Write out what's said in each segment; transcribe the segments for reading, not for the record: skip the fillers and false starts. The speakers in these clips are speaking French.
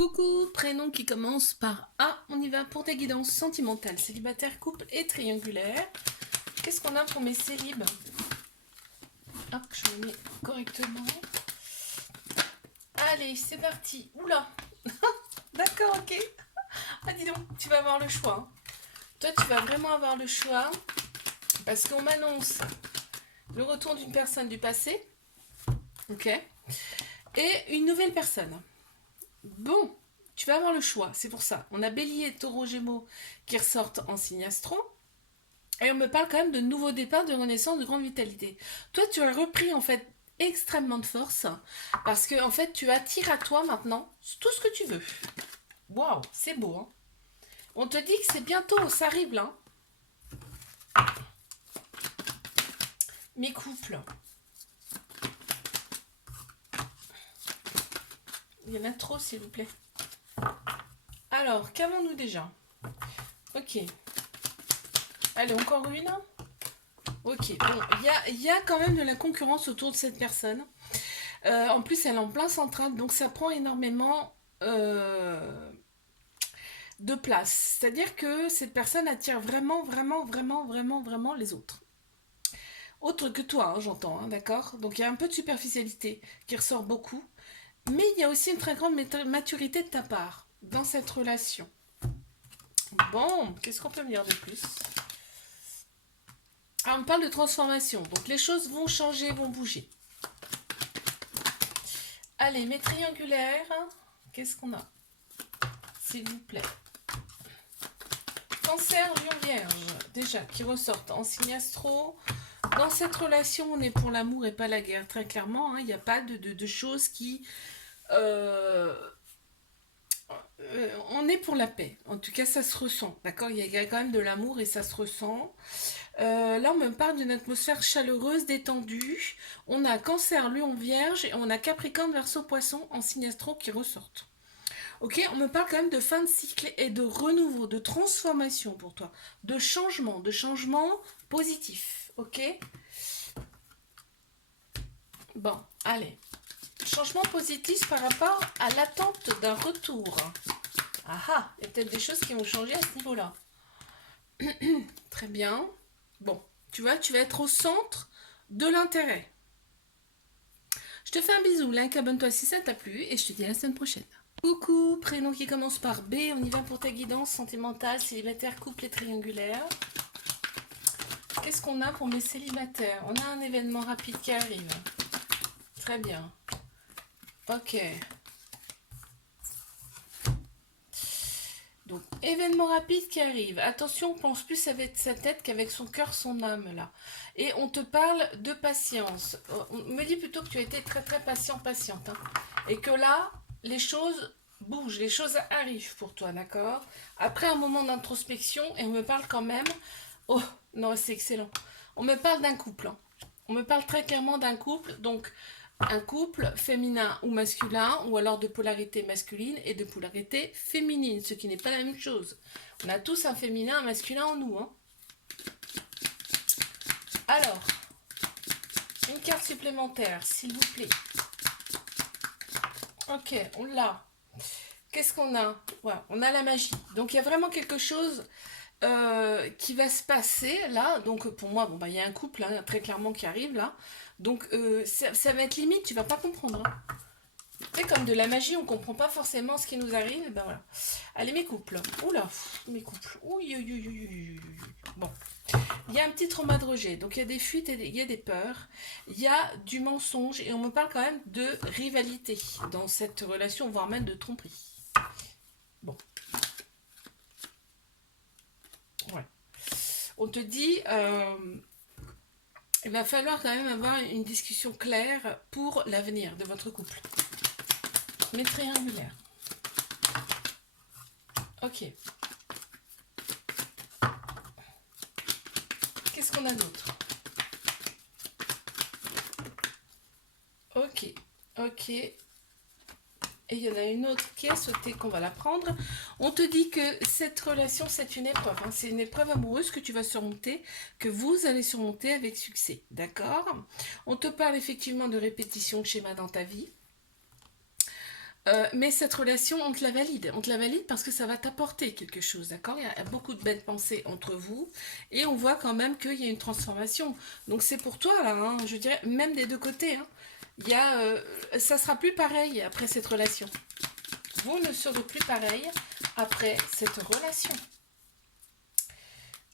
Coucou, prénom qui commence par A. On y va pour ta guidance sentimentale, célibataire, couple et triangulaire. Qu'est-ce qu'on a pour mes célibes? Hop, je me mets correctement. Allez, c'est parti. Oula. D'accord, ok. Ah, dis donc, tu vas avoir le choix. Hein. Toi, tu vas vraiment avoir le choix parce qu'on m'annonce le retour d'une personne du passé. Ok. Et une nouvelle personne. Bon, tu vas avoir le choix, c'est pour ça. On a Bélier, Taureau, Gémeaux qui ressortent en signe astro. Et on me parle quand même de nouveaux départs, de renaissance, de grande vitalité. Toi, tu as repris en fait extrêmement de force parce que en fait, tu attires à toi maintenant tout ce que tu veux. Waouh, c'est beau. Hein. On te dit que c'est bientôt, ça arrive là. Mes couples. Il y en a trop, s'il vous plaît. Alors, qu'avons-nous déjà? Ok. Allez, encore une. Ok, bon, il y a quand même de la concurrence autour de cette personne. En plus, elle est en plein central, donc ça prend énormément de place. C'est-à-dire que cette personne attire vraiment, vraiment, vraiment, vraiment, vraiment les autres. Autre que toi, hein, j'entends, hein, d'accord? Donc il y a un peu de superficialité qui ressort beaucoup, mais il y a aussi une très grande maturité de ta part dans cette relation. Bon, qu'est-ce qu'on peut me dire de plus? Ah, on parle de transformation, donc les choses vont changer, vont bouger. Allez, mes triangulaires, qu'est-ce qu'on a? S'il vous plaît. Cancer, Lion, Vierge, déjà, qui ressortent en signe astro. Dans cette relation, on est pour l'amour et pas la guerre, très clairement. Il n'y a pas de choses qui... on est pour la paix. En tout cas, ça se ressent. D'accord, il y a quand même de l'amour et ça se ressent. Là, on me parle d'une atmosphère chaleureuse, détendue. On a Cancer, Lion, Vierge et on a Capricorne, Verseau, Poisson en signe astro qui ressortent. Ok, on me parle quand même de fin de cycle et de renouveau, de transformation pour toi, de changement positif. Ok. Bon, allez. Changement positif par rapport à l'attente d'un retour. Ah ah, il y a peut-être des choses qui vont changer à ce niveau-là. Très bien. Bon, tu vois, tu vas être au centre de l'intérêt. Je te fais un bisou, like, abonne-toi si ça t'a plu et je te dis à la semaine prochaine. Coucou, prénom qui commence par B, on y va pour ta guidance sentimentale, célibataire, couple et triangulaire. Qu'est-ce qu'on a pour mes célibataires? On a un événement rapide qui arrive. Très bien. Ok. Donc, événement rapide qui arrive. Attention, on pense plus avec sa tête qu'avec son cœur, son âme, là. Et on te parle de patience. On me dit plutôt que tu as été très très patiente. Hein. Et que là, les choses bougent, les choses arrivent pour toi, d'accord? Après un moment d'introspection, et on me parle quand même... Oh, non, c'est excellent. On me parle d'un couple. Hein. On me parle très clairement d'un couple, donc un couple féminin ou masculin, ou alors de polarité masculine et de polarité féminine, ce qui n'est pas la même chose. On a tous un féminin, un masculin en nous. Hein. Alors, une carte supplémentaire, s'il vous plaît. Ok, on l'a. Qu'est-ce qu'on a? Voilà, on a la magie. Donc il y a vraiment quelque chose qui va se passer là. Donc pour moi, bon bah il y a un couple hein, très clairement qui arrive là. Donc ça va être limite, tu vas pas comprendre. Hein. C'est comme de la magie, on comprend pas forcément ce qui nous arrive. Ben voilà. Allez mes couples. Oula, mes couples. Bon, il y a un petit trauma de rejet. Donc il y a des fuites et il y a des peurs. Il y a du mensonge et on me parle quand même de rivalité dans cette relation, voire même de tromperie. Bon. Ouais. On te dit, il va falloir quand même avoir une discussion claire pour l'avenir de votre couple. Mais triangulaire. Ok. Qu'est-ce qu'on a d'autre? Ok. Ok. Et il y en a une autre qui a sauté qu'on va la prendre. On te dit que cette relation, c'est une épreuve. Hein. C'est une épreuve amoureuse que tu vas surmonter, que vous allez surmonter avec succès. D'accord? On te parle effectivement de répétition de schéma dans ta vie. Mais cette relation, on te la valide. On te la valide parce que ça va t'apporter quelque chose, d'accord? Il y a beaucoup de belles pensées entre vous et on voit quand même qu'il y a une transformation. Donc c'est pour toi là, hein, je dirais, même des deux côtés. Hein. Il y a, ça sera plus pareil après cette relation. Vous ne serez plus pareil après cette relation.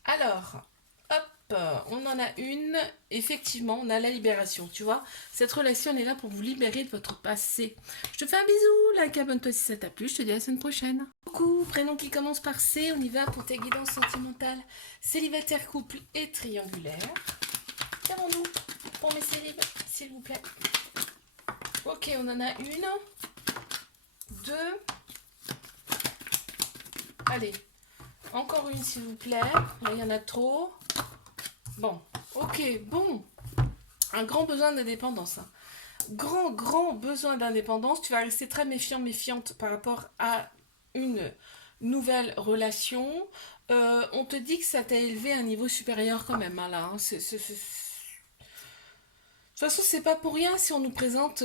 Alors, hop, on en a une. Effectivement, on a la libération, tu vois. Cette relation, elle est là pour vous libérer de votre passé. Je te fais un bisou, like, abonne-toi si ça t'a plu. Je te dis à la semaine prochaine. Coucou, prénom qui commence par C. On y va pour tes guidances sentimentales. Célibataire, couple et triangulaire. Qu'avons-nous pour mes célibes, s'il vous plaît? Ok, on en a une, deux. Allez, encore une, s'il vous plaît. Là, il y en a trop. Bon, ok, bon. Un grand besoin d'indépendance. Hein. Grand besoin d'indépendance. Tu vas rester très méfiant, méfiante par rapport à une nouvelle relation. On te dit que ça t'a élevé à un niveau supérieur quand même. Hein, là, hein. De toute façon, c'est pas pour rien si on nous présente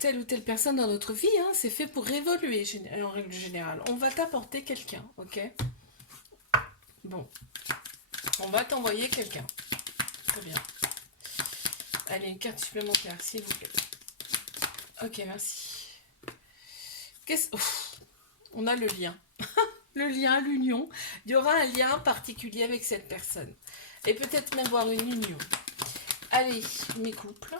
telle ou telle personne dans notre vie. Hein. C'est fait pour évoluer en règle générale. On va t'apporter quelqu'un, ok? Bon, on va t'envoyer quelqu'un. Très bien. Allez, une carte supplémentaire, s'il vous plaît. Ok, merci. On a le lien. Le lien, l'union. Il y aura un lien particulier avec cette personne. Et peut-être même voir une union. Allez, mes couples.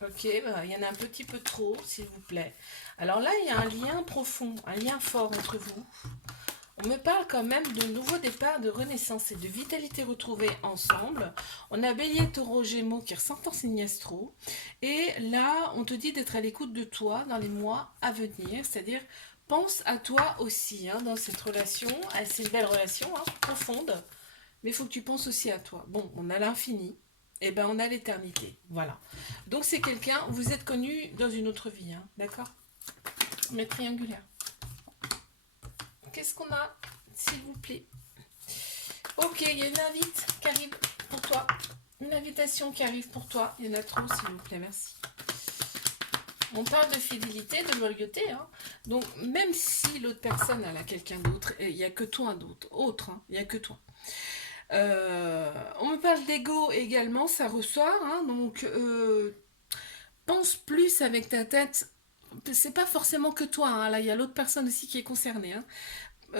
Ok, bah, il y en a un petit peu trop, s'il vous plaît. Alors là, il y a un lien profond, un lien fort entre vous. On me parle quand même de nouveau départ, de renaissance et de vitalité retrouvée ensemble. On a Bélier, Taureau, Gémeaux qui ressortent en signe astro. Et là, on te dit d'être à l'écoute de toi dans les mois à venir. C'est-à-dire, pense à toi aussi hein, dans cette relation. C'est une belle relation, hein, profonde. Mais il faut que tu penses aussi à toi. Bon, on a l'infini. Et ben on a l'éternité. Voilà. Donc c'est quelqu'un, vous êtes connu dans une autre vie. Hein, d'accord? Mais triangulaire. Qu'est-ce qu'on a, s'il vous plaît? Ok, il y a une invite qui arrive pour toi. Une invitation qui arrive pour toi. Il y en a trop, s'il vous plaît, merci. On parle de fidélité, de loyauté. Hein. Donc, même si l'autre personne, elle a quelqu'un d'autre, il n'y a que toi d'autre. Hein, il n'y a que toi. On me parle d'ego également, ça ressort. Hein, donc, pense plus avec ta tête. C'est pas forcément que toi. Hein, là, il y a l'autre personne aussi qui est concernée. Hein.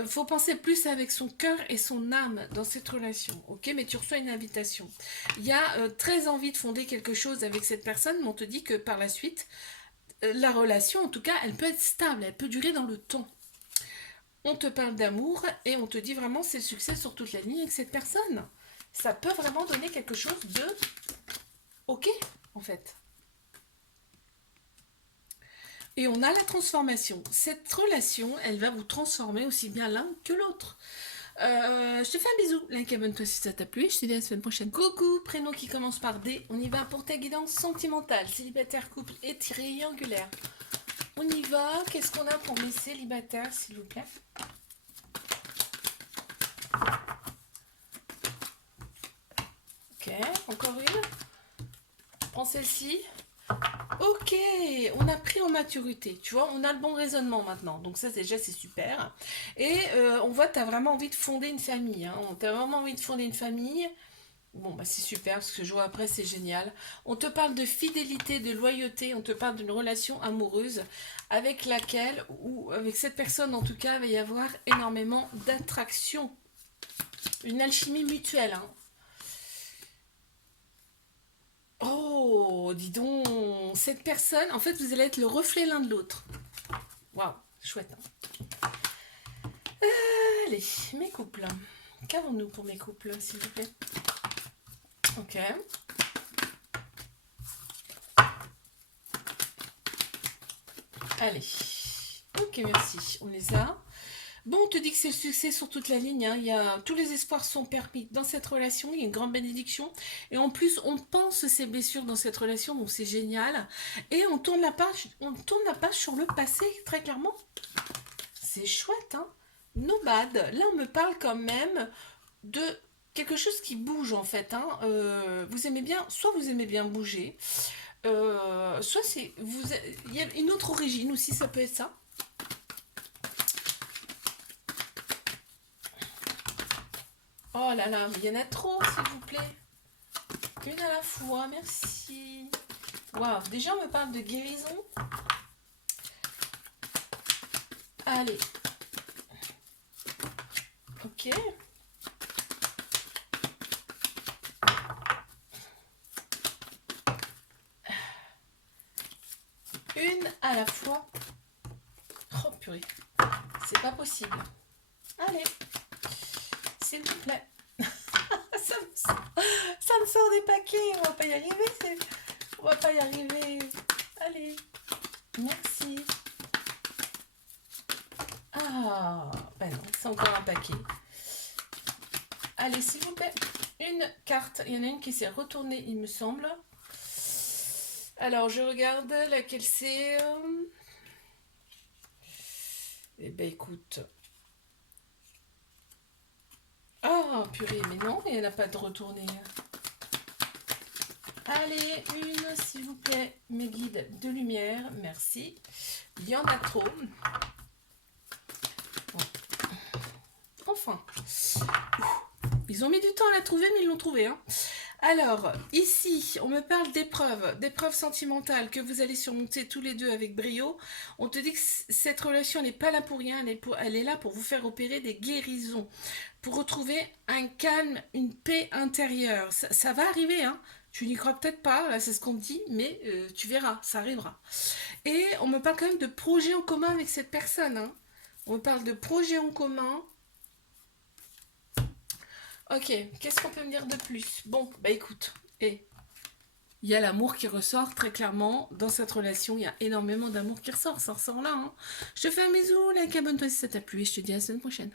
Faut penser plus avec son cœur et son âme dans cette relation, ok? Mais tu reçois une invitation. Il y a très envie de fonder quelque chose avec cette personne, mais on te dit que par la suite, la relation, en tout cas, elle peut être stable, elle peut durer dans le temps. On te parle d'amour et on te dit vraiment c'est le succès sur toute la ligne avec cette personne. Ça peut vraiment donner quelque chose de ok, en fait. Et on a la transformation. Cette relation, elle va vous transformer aussi bien l'un que l'autre. Je te fais un bisou. Like, abonne-toi si ça t'a plu. Je te dis à la semaine prochaine. Coucou, prénom qui commence par D. On y va pour ta guidance sentimentale. Célibataire, couple et triangulaire. On y va. Qu'est-ce qu'on a pour mes célibataires, s'il vous plaît? Ok, encore une. Prends celle-ci. Ok, on a pris en maturité, tu vois, on a le bon raisonnement maintenant, donc ça déjà c'est super. Et on voit que tu as vraiment envie de fonder une famille, hein. Tu as vraiment envie de fonder une famille, bon bah c'est super, parce que je vois après c'est génial. On te parle de fidélité, de loyauté, on te parle d'une relation amoureuse avec laquelle, ou avec cette personne en tout cas, il va y avoir énormément d'attraction, une alchimie mutuelle, hein. Oh, dis donc, cette personne, en fait, vous allez être le reflet l'un de l'autre. Waouh, chouette. Hein. Allez, mes couples. Qu'avons-nous pour mes couples, s'il vous plaît? Ok. Allez. Ok, merci. On les a. Bon, on te dit que c'est le succès sur toute la ligne. Hein. Tous les espoirs sont permis dans cette relation. Il y a une grande bénédiction. Et en plus, on pense ces blessures dans cette relation. Donc, c'est génial. Et on tourne la page sur le passé, très clairement. C'est chouette, hein. No bad. Là, on me parle quand même de quelque chose qui bouge, en fait. Hein. Vous aimez bien, soit vous aimez bien bouger, soit c'est... Il y a une autre origine aussi, ça peut être ça. Oh là là, mais il y en a trop, s'il vous plaît. Une à la fois, merci. Waouh, déjà on me parle de guérison. Allez. Ok. Une à la fois. Oh purée, c'est pas possible. Allez, s'il vous plaît. ça me sort des paquets, on va pas y arriver. On va pas y arriver. Allez, merci. Ah, ben non, c'est encore un paquet. Allez, s'il vous plaît, une carte. Il y en a une qui s'est retournée, il me semble. Alors, je regarde laquelle c'est. Eh ben, écoute. Oh, purée, mais non, il n'y en a pas de retournée. Allez, une, s'il vous plaît, mes guides de lumière, merci. Il y en a trop. Enfin, ils ont mis du temps à la trouver, mais ils l'ont trouvée. Hein. Alors, ici, on me parle d'épreuves sentimentales que vous allez surmonter tous les deux avec brio. On te dit que cette relation n'est pas là pour rien, elle est là pour vous faire opérer des guérisons, pour retrouver un calme, une paix intérieure. Ça va arriver, hein. Tu n'y crois peut-être pas, là c'est ce qu'on me dit, mais tu verras, ça arrivera. Et on me parle quand même de projets en commun avec cette personne. Hein. On me parle de projets en commun. Ok, qu'est-ce qu'on peut me dire de plus? Bon, bah écoute, il y a l'amour qui ressort très clairement dans cette relation. Il y a énormément d'amour qui ressort, ça ressort là. Hein. Je te fais un bisou, like, abonne-toi si ça t'a plu et je te dis à la semaine prochaine.